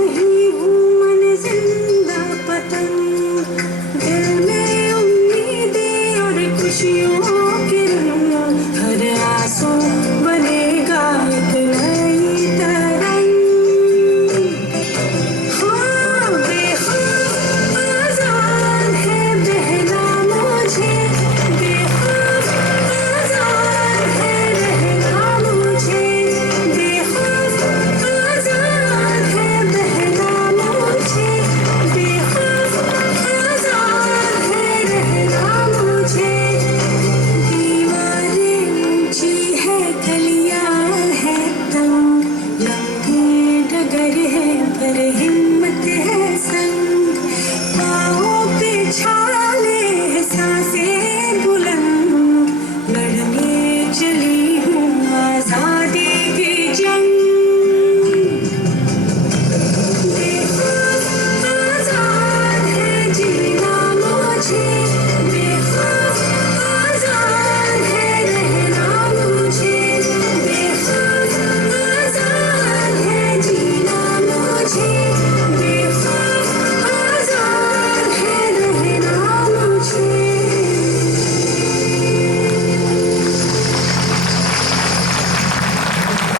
नहीं हूँ मन जिंदा पतंग, दिल में उम्मीदें और खुशियों के रंग, हर आंसू बनेगा एक नई तरंग। हाँ बेखौफ आजाद है बहना मुझे, बेखौफ आजाद है रहना मुझे, बेखौफ आजाद है बहना मुझे, बेखौफ आजाद है रहना मुझे। दीवारें ऊंची है गलियां है तंग, लंबी डगर है पर हिम्मत है